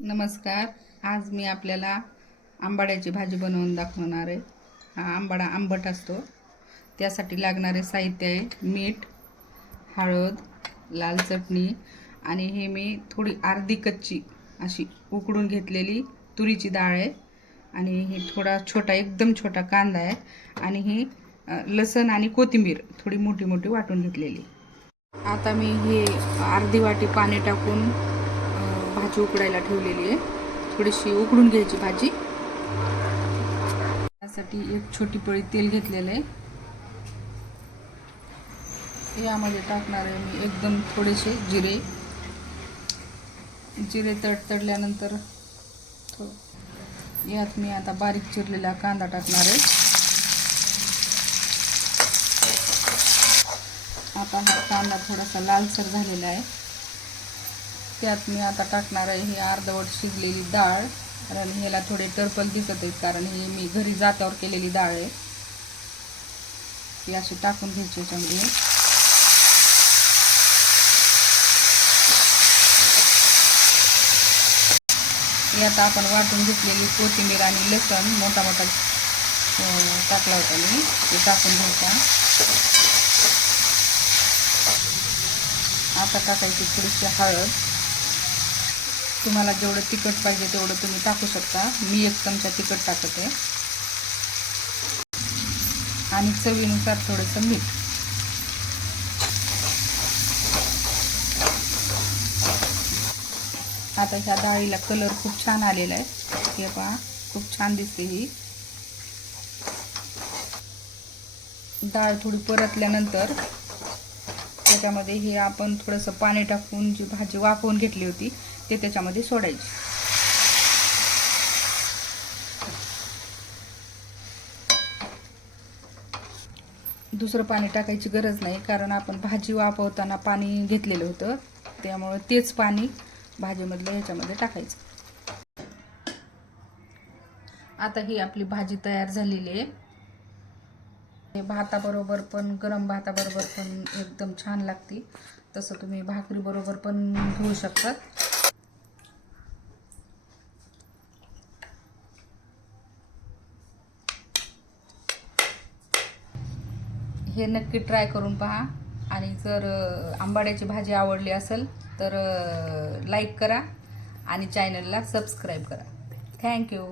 नमस्कार. आज मी आपल्याला आंबाड्याची भाजी बनवून दाखवणार आहे. हा आंबाडा आंबट असतो. त्यासाठी लागणारे साहित्य आहे मीठ हळद लाल चटणी आणि हे मी थोडी अर्धी कच्ची अशी उकडून घेतलेली तुरीची डाळ आहे. आणि हे थोडा छोटा एकदम छोटा कांदा आहे. आणि ही लसण आणि कोथिंबीर थोडी मोठी मोठी वाटून घेतलेली. आता मी हे अर्धी वाटी पाणी टाकून भाजी उकडायला ठेवलेली आहे. थोडीशी उकडून घ्यायची भाजी. त्यासाठी एक छोटी पळी तेल घेतलेलं आहे. यामध्ये टाकणार आहे मी एकदम थोडेसे जिरे. जिरे तडतडल्यानंतर थो यात मी आता बारीक चिरलेला कांदा टाकणार आहे. आता हा कांदा थोडासा लालसर झालेला आहे. त्यात मी आता टाकणार आहे ही अर्धवट शिजलेली डाळ. कारण ह्याला थोडे टर्पल दिसत आहेत कारण ही मी घरी जात्यावर केलेली डाळ आहे. ती अशी टाकून घ्यायची याच्यामध्ये. ही आता आपण वाटून घेतलेली कोथिंबीर आणि लसण मोठा मोठा टाकला होता मी. ते टाकून घ्यायचा. आता टाकायची थोडीशी हळद. तुम्हाला जेवढं तिखट पाहिजे तेवढं तुम्ही टाकू शकता. मी एक चमचा तिखट टाकत. आहे आणि चवीनुसार थोडंसं मीठ. आता ह्या डाळीला कलर खूप छान आलेला आहे. हे पहा खूप छान दिसते ही. डाळ थोडी परतल्यानंतर त्याच्यामध्ये हे आपण थोडंसं पाणी टाकून जी भाजी वाफवून घेतली होती ते त्याच्यामध्ये सोडायची. दुसरं पाणी टाकायची गरज नाही कारण आपण भाजी वाफवताना पाणी घेतलेलं होतं त्यामुळं तेच पाणी भाजीमधलं ह्याच्यामध्ये टाकायचं. आता ही आपली भाजी तयार झालेली आहे. भाताबरोबर पण गरम भाताबरोबर पण एकदम छान लागते. तसं तुम्ही भाकरीबरोबर पण घेऊ शकतात हे नक्की ट्राय करून पहा. आणि जर आंबाड्याची भाजी आवडली असेल तर लाईक करा आणि चॅनलला सबस्क्राईब करा. थँक्यू